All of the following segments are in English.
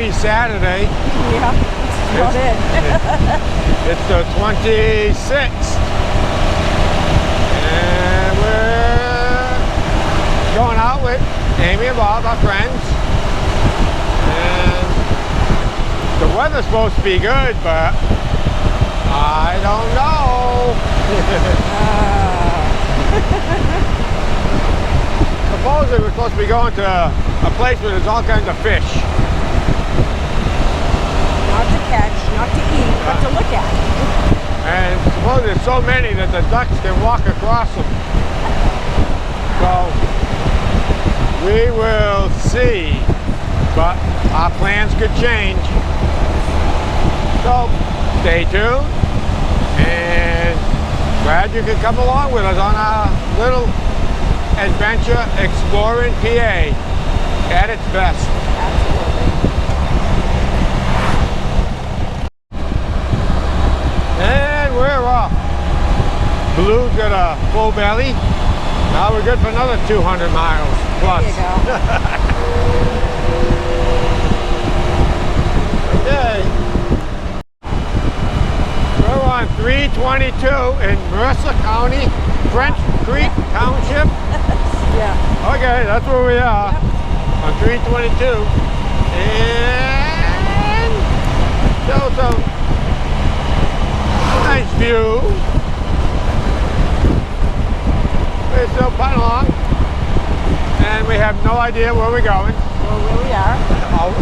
happy Saturday. Yeah, that's about it. It's the 26th. And we're going out with Amy and Bob, our friends. And the weather's supposed to be good, but I don't know. Supposedly we're supposed to be going to a place where there's all kinds of fish. Not to catch, not to eat, but to look at. And supposedly there's so many that the ducks can walk across them. So we will see, but our plans could change. So stay tuned, and glad you could come along with us on our little adventure exploring PA at its best. Absolutely. And we're off. Blue's got a full belly. Now we're good for another 200 miles plus. There you go. Okay. We're on 322 in Mercer County, French Creek Township. Yeah. Okay, that's where we are. Yep. On 322. And show some nice view. We're still putting along. And we have no idea where we're going. Well, where we are. Oh.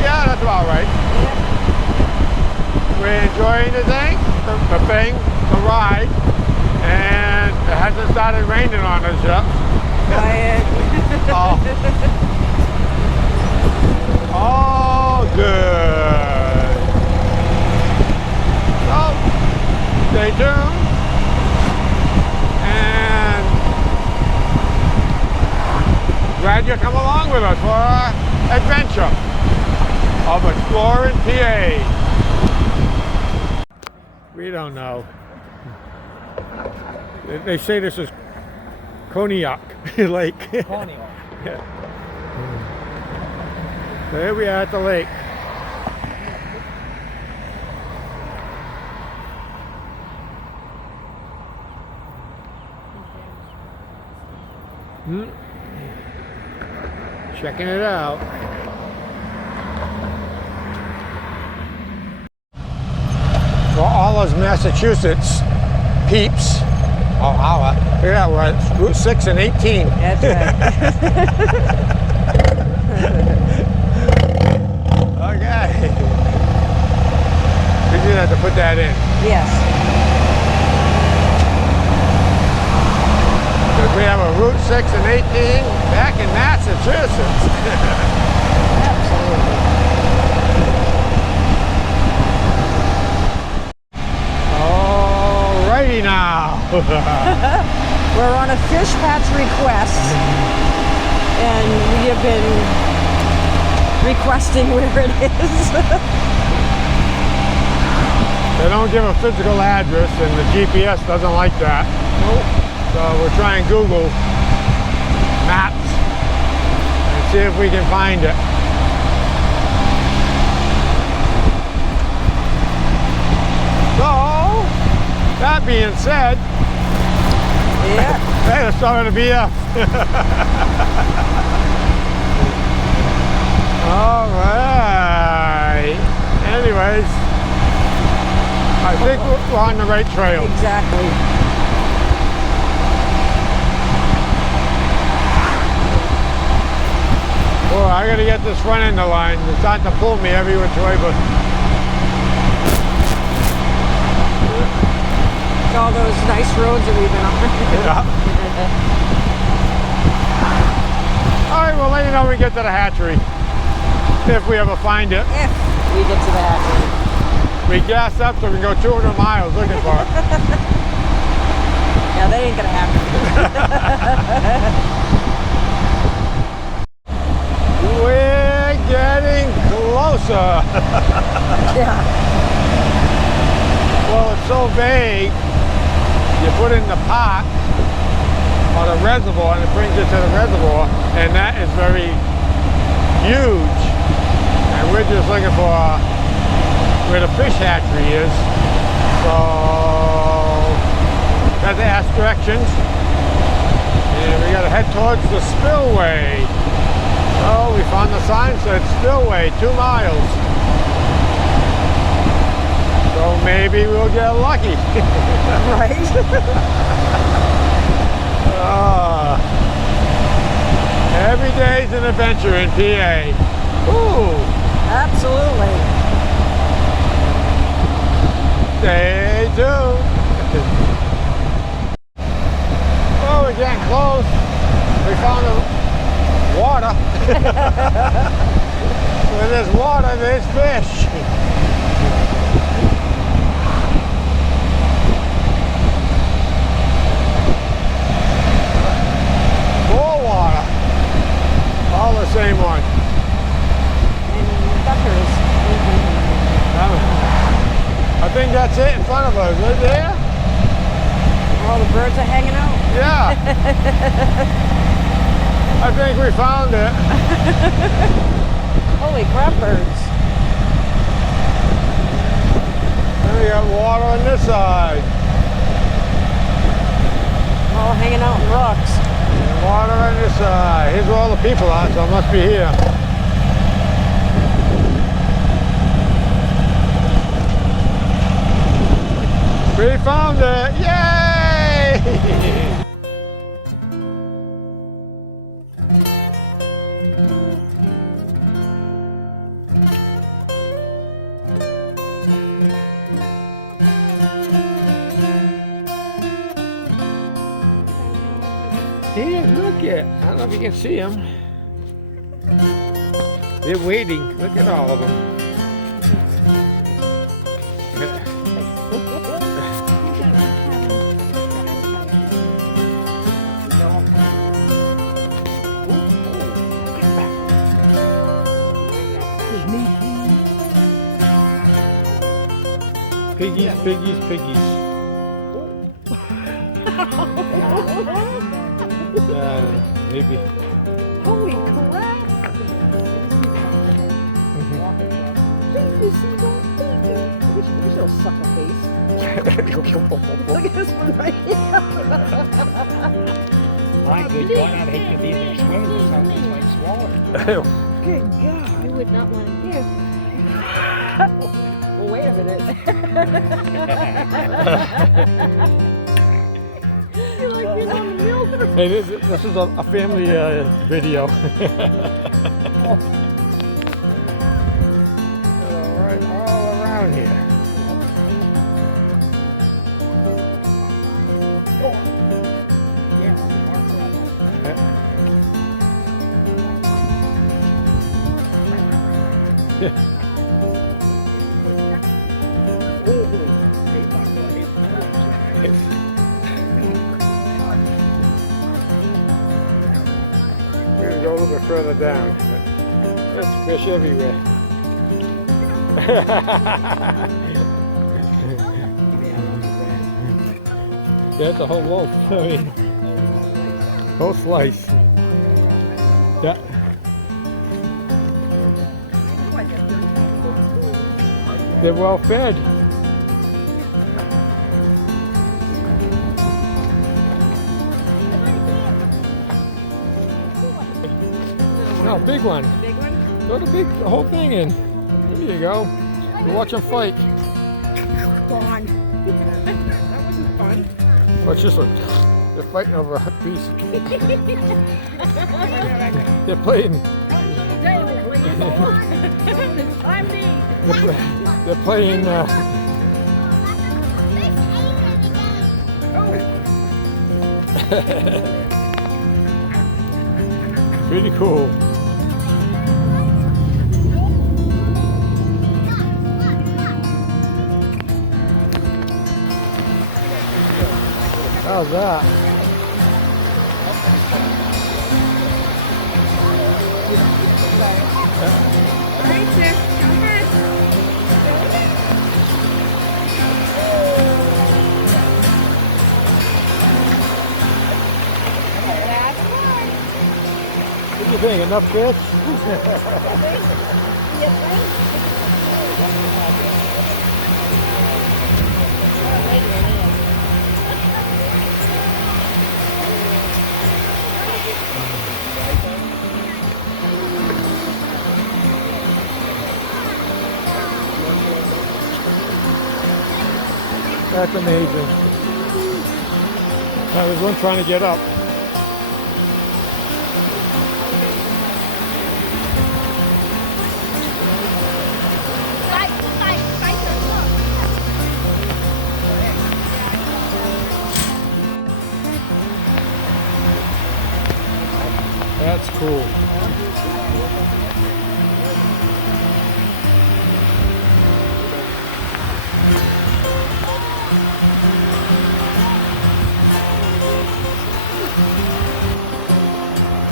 Yeah, that's about right. Yeah. We're enjoying the the ride, and it hasn't started raining on us yet. Quiet. Oh, good. So, stay tuned, and glad you come along with us for our adventure of exploring PA. We don't know. They say this is Cognac Lake. Cognac. Yeah. So here we are at the lake. Checking it out. For all those Massachusetts peeps, look at that, we're at Route 6 and 18. That's right. Okay. We just have to put that in. Yes. Because we have a Route 6 and 18 back in Massachusetts. Absolutely. Alrighty now. We're on a fish patch request, and we have been requesting where it is. They don't give a physical address, and the GPS doesn't like that. Nope. So we're trying Google Maps and see if we can find it. So, that being said, Yeah. hey, let's start with a BF. All right. Anyways, I think we're on the right trail. Exactly. Boy, I gotta get this front end line. It's starting to pull me every which way, but All those nice roads that we've been on. yeah. All right, we'll let you know when we get to the hatchery, if we ever find it. If we get to the hatchery. We gassed up so we can go 200 miles looking for it. Yeah, that ain't gonna happen. We're getting closer. Yeah. Well, it's so vague. You put in the pot or the reservoir, and it brings you to the reservoir, and that is very huge. And we're just looking for where the fish hatchery is. So, got to ask directions. And we got to head towards the Spillway. So, we found the sign that said Spillway, 2 miles. So maybe we'll get lucky. Right? Every day's an adventure in PA. Ooh. Absolutely. Stay tuned. Oh, we're getting close. We found the water. Where there's water, there's fish. More water. All the same one. And duckers. I think that's it in front of us. Right there? All the birds are hanging out. Yeah. I think we found it. Holy crap, birds. And we got water on this side. All hanging out in rocks. And water on this side. Here's where all the people are, so it must be here. We found it! Yay! Here, look it. I don't know if you can see them. They're waiting. Look at all of them. Piggies, piggies, piggies. Maybe. Holy crap! You see those things? Look at your sucker face. Look at this one right here. My good God, I'd hate to be there swimming or something like swallowing. Good God. I would not want to hear. Well, wait a minute. You're like being on the milk. Hey, this is a family video. Right all around here. Yeah. We're gonna go a little bit further down. There's fish everywhere. Yeah, it's a whole loaf. I mean, whole slice. Yeah. They're well fed. No, big one. Big one? Throw the whole thing in. There you go. You watch them fight. Gone. That wasn't fun. Oh, it's just they're fighting over a piece. They're playing. They're playing. Pretty cool. How's that? Alright, sir. Come ahead. What do you think? Enough fish? You think? That's amazing. There's one trying to get up. That's cool.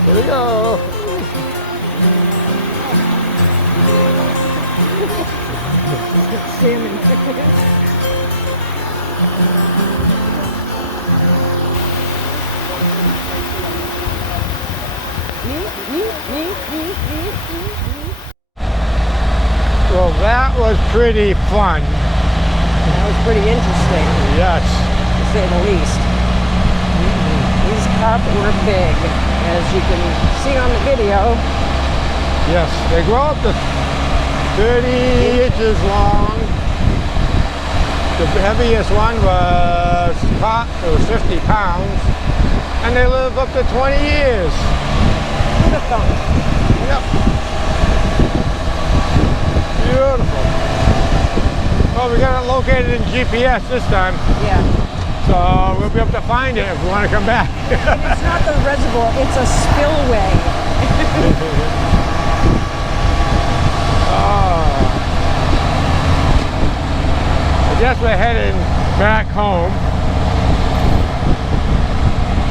Here we go. Salmon. Well, that was pretty fun. That was pretty interesting, Yes. to say the least. These carp were big, as you can see on the video. Yes. They grow up to 30 inches long. The heaviest one was 50 pounds. And they live up to 20 years. Yep. Beautiful. Well, we got it located in GPS this time. Yeah. So we'll be able to find it if we want to come back. And it's not the reservoir, it's a spillway. I guess we're heading back home.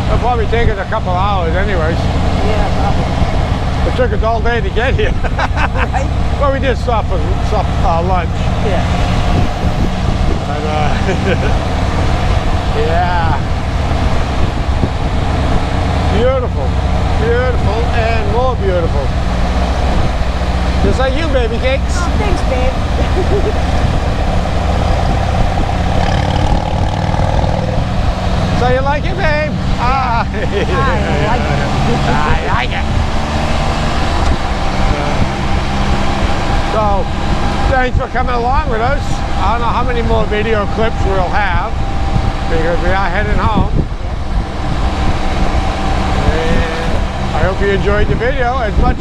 It'll probably take us a couple hours anyways. Yeah, probably. It took us all day to get here. Right? Well, we did stop for lunch. Yeah. But, yeah. Beautiful. Beautiful and more beautiful. Just like you, baby cakes. Oh, thanks, babe. So you like it, babe? Ah. I like it. I like it. So, thanks for coming along with us. I don't know how many more video clips we'll have because we are heading home. And I hope you enjoyed the video as much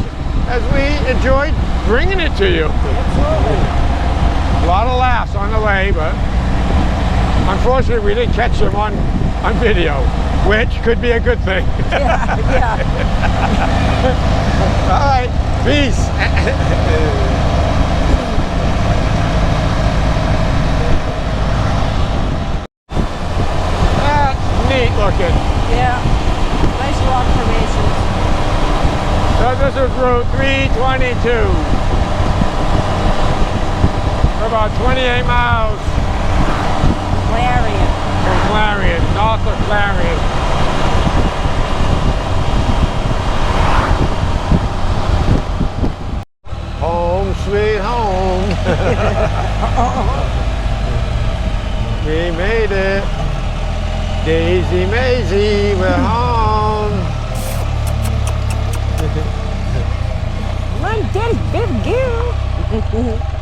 as we enjoyed bringing it to you. Absolutely. A lot of laughs on the way, but unfortunately we didn't catch them on video, which could be a good thing. Yeah, yeah. All right, peace. Neat looking. Yeah. Nice rock formations. So this is Route 322. We're about 28 miles Clarion. from Clarion, north of Clarion. Home sweet home. We made it. Daisy Maisie, we're home. My daddy's big girl.